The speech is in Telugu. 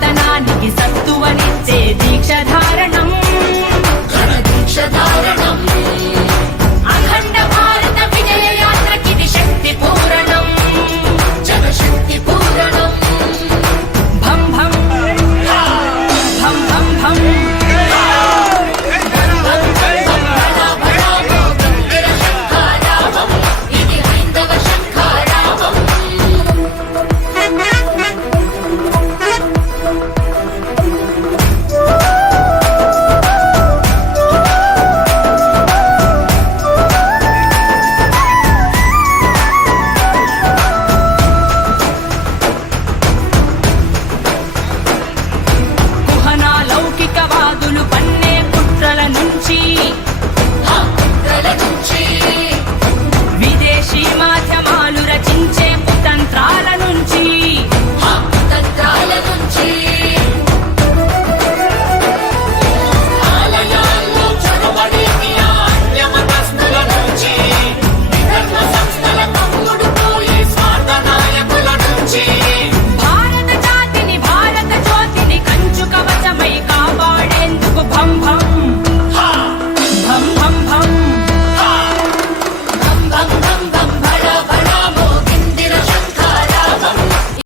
సనాతనానికి సత్తువనిచ్చే దీక్ష ధారణం.